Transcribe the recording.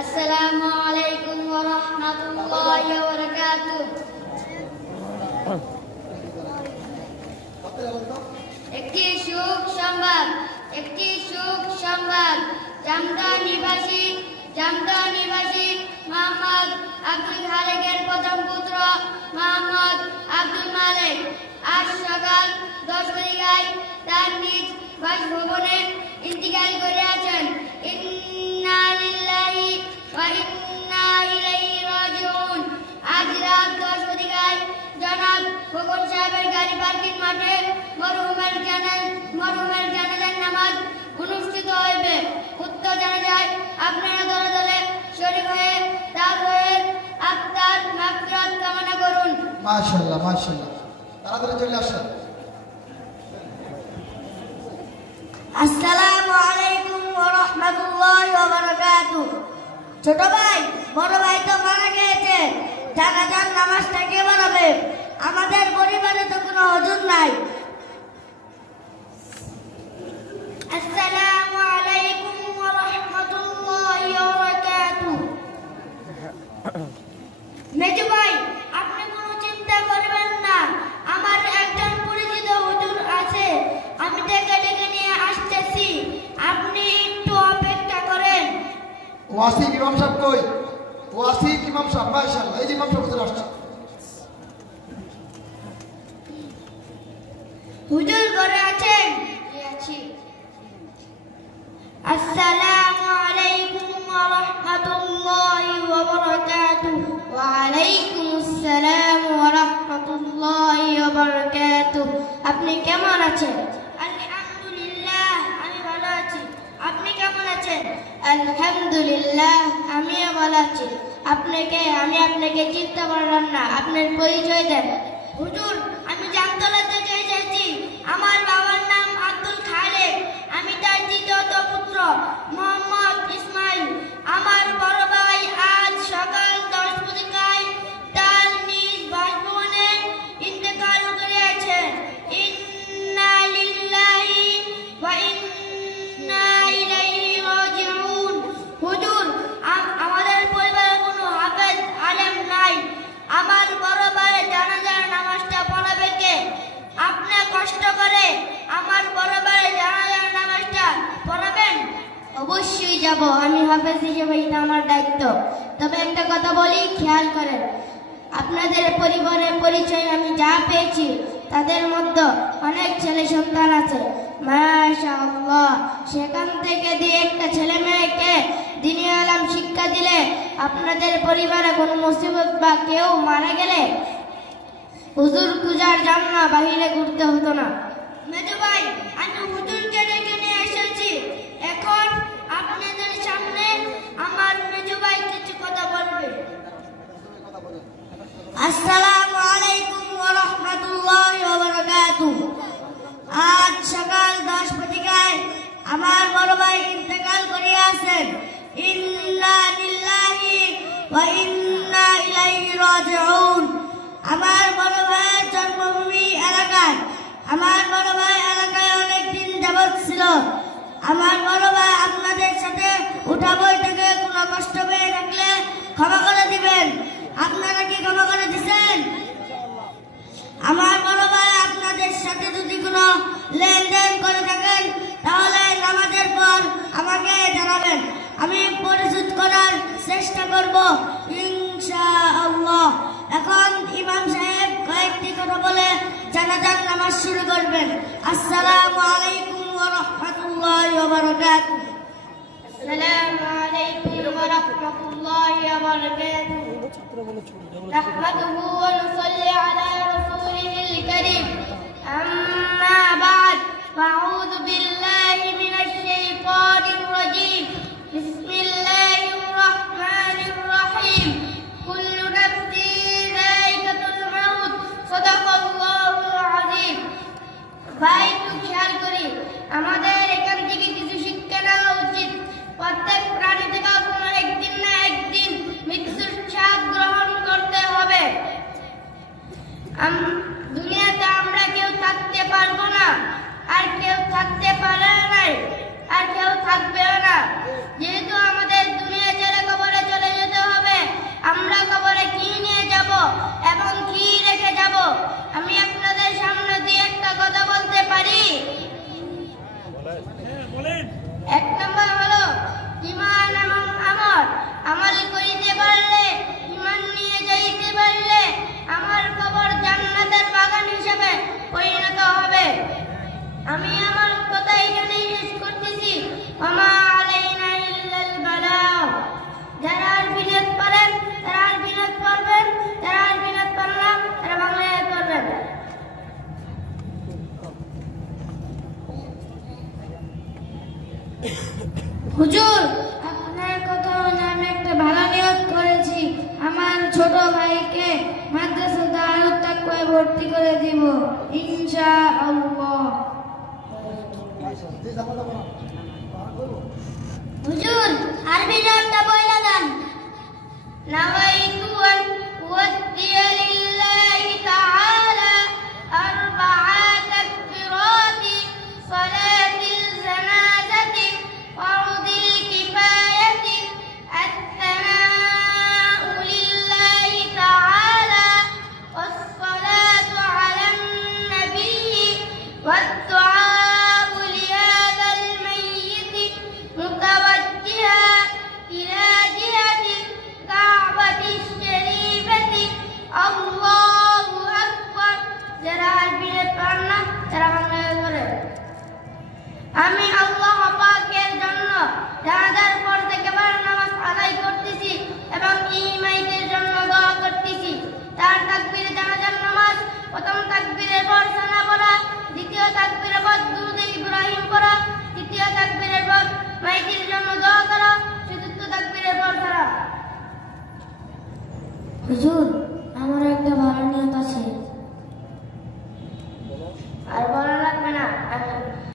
আসসালামু আলাইকুম ওয়া রাহমাতুল্লাহি ওয়া বারাকাতুহু। একটি সুখ সংবাদ জামদা নিবাসী মোহাম্মদ আব্দুল খালেকের প্রথম পুত্র মোহাম্মদ আব্দুল মালেক আজ সকাল 10:00 তার নিজ বাসভবনে ইন্তিকাল করিয়াছেন। ইন্না লিল্লাহি ওয়া ইন্না ইলাইহি রাজিউন। আজ রাত 10:00 জনাব খোকন সাহেবের গাড়ি পার্কিং মাঠে মরহুমের জানাজার নামাজ অনুষ্ঠিত হইবে। উক্ত জানাজায় আপনারা দলে দলে শরীক হয়ে তার রূহের আত্মার মাগফিরাত কামনা করুন। মাশাআল্লাহ মাশাআল্লাহ। তাড়াতাড়ি চলে আসুন। আসসালামু আলাইকুম ওয়া রাহমাতুল্লাহি ওয়া বারাকাতুহু। ছোট ভাই বড় ভাই তো মারা গিয়েছে, জানাজার নামাজটা কে পড়াবে? আমাদের পরিবারে তো কোনো হুজুর নাই। আসসালামু আলাইকুম ওয়া রাহমাতুল্লাহি ওয়া বারাকাতুহু। মেজো ভাই, আপনি কোনো চিন্তা করবেন না, আমার একজন পরিচিত হুজুর আছে, আমি তাকে ডেকে নিয়ে আসতেছি, আপনি একটু অপেক্ষা করেন। ওয়াসিক ইমাম সাহেব কই? ওয়াসিক ইমাম সাহেব মাশাআল্লাহ। এই যে ইমাম সাহেব হুজুর আসছে। হুজুর ঘরে আছেন? আছি। আসসালামু আলাইকুম ওয়া রাহমাতুল্লাহি ওয়া বারাকাতুহু। ওয়া আলাইকুমুস সালাম ওয়া রাহমাতুল্লাহি ওয়া বারাকাতুহু। আপনি কেমন আছেন? আলহামদুলিল্লাহ, আমি ভালো আছি। আপনি কেমন আছেন? আলহামদুলিল্লাহ, আমিও ভালো আছি। আমি আপনাকে চিনতে পারলাম না, আপনার পরিচয় দেন। হুজুর, আমি জামতলা থেকে এসেছি। আমার বাবার নাম আব্দুল খালেক, আমি তার দ্বিতীয়ত পুত্র মোহাম্মদ ইসমাইল। আমার বড় ভাই আজ সকাল 10:00 তার নিজ বাসভবনে ইন্তেকাল করিয়াছেন। ইন্না লিল্লাহি ওয়া ইন্না ইলাইহি রাজিউন। হুজুর, আমাদের পরিবারে কোনো হাফেজ আলেম নাই, আমার বড় ভাই জানাজার নামাজটা পড়াবে কে? আপনি কষ্ট করে আমার বড় ভাই জানাজার নামাজটা পড়াবেন? অবশ্যই যাব, আমি হাফেজ হিসেবে এটা আমার দায়িত্ব। তবে একটা কথা বলি, খেয়াল করেন, আপনাদের পরিবারের পরিচয় আমি যা পেয়েছি তাদের মধ্যে অনেক ছেলে সন্তান আছে, মাশাআল্লাহ। সেখান থেকে দিয়ে একটা ছেলে মেয়েকে দ্বীনি আলম শিক্ষা দিলে আপনাদের পরিবারে কোনো মুসিবত বা কেউ মারা গেলে হুজুর খুঁজার জন্য বাহিরে ঘুরতে হতো না। মেজো ভাই, আমি হুজুরকে ডেকে নিয়ে এসেছি, এখন আপনাদের সামনে আমার মেজো ভাই কিছু কথা বলবে। আসসালামু আলাইকুম ওয়া রাহমাতুল্লাহি ওয়া বারাকাতুহু। আজ সকাল 10:00 আমার বড় ভাই ইন্তেকাল করিয়াছেন। ইন্না লিল্লাহি ওয়া ইন্না ইলাইহি রাজিউন। আমার বড় ভাইয়ের জন্মভূমি এলাকায়, আমার বড় ভাই এলাকায় অনেকদিন যাবৎ ছিল। আমার বড় ভাই আপনাদের সাথে উঠা বৈঠকে কোনো কষ্ট পেয়ে থাকলে ক্ষমা করে দিবেন। আপনারা কি ক্ষমা করে দিচ্ছেন? আমার বড় ভাই আপনাদের সাথে যদি কোনো লেনদেন করে থাকেন তাহলে নামাজের পর আমাকে জানাবেন, আমি পরিশোধ করার চেষ্টা করব ইনশাআল্লাহ। এখন ইমাম সাহেব কয়েকটি কথা বলে জানাজার নামাজ শুরু করবেন। আসসালামু আলাইকুম ওয়া রাহমাতুল্লাহি ওয়া বারাকাতুহু। আসসালামু আলাইকুম ওয়া রাহমাতুল্লাহি ওয়া বারাকাতুহু। নাহমাদুহু ওয়া নুসাল্লি আলা রাসূলিহিল কারীম। আম্মা বা'দ, ফাআউযু বিল্লাহি মিনাশ শাইতানির রাজীম। বিসমিল্লাহির রাহমানির রাহিম। কুল্লু নাফসিন যায়িকাতুল মাউত। সাদাকাল্লাহুল আযীম। ভাই, একটু খেয়াল করি, আমাদের এখান থেকে কিছু শিক্ষা নেওয়া উচিত। প্রত্যেক প্রাণী থেকে কোনো একদিন না একদিন মৃত্যুর স্বাদ গ্রহণ করতে হবে। দুনিয়াতে আমরা কেউ থাকতে পারবো না, আর কেউ থাকতে পারে নাই, আর কেউ থাকবেও না। হুজুর, আপনার কথা হলো আমি একটা ভালো নিয়ত করেছি। আমার ছোট ভাইকে মাদ্রাসা দারুত তাকওয়ায় ভর্তি করে দিব ইনশাআল্লাহ। হুজুর, আরবি নামটা বইলা দেন। নাওয়াইতু আন উদ্দিয়া লিল্লাহি তাআলা আরবা'a তাকবীরাতি সালাতিল জানাজাতি ফারদিল কিফায়াতি আত-তানাউ লিল্লাহি তাআলা ওয়াস-সালাতু আলান নাবিয়্যি ওয়াদ-দুআউ লিহাযাল মাইয়্যিতি মুতাওয়াজ্জিহা ইলা জিহাতি কাবাতিশ শরীফাতি আল্লাহু আকবার। যারা আরবি পারেন না তারা বাংলা করে। আমি আল্লাহ পাকের জন্য জানাজার পর থেকে বার নামাজ আদায় করতেছি এবং ইমামদের জন্য দোয়া করতেছি। চার তাকবীরে জানাজার নামাজ, প্রথম তাকবীরের পর সানা পড়া, দ্বিতীয় তাকবীরের পর দুরূদ ইব্রাহিম পড়া, তৃতীয় তাকবীরের পর মাইতের জন্য দোয়া করা, চতুর্থ তাকবীরের পর সালাত। হুজুর,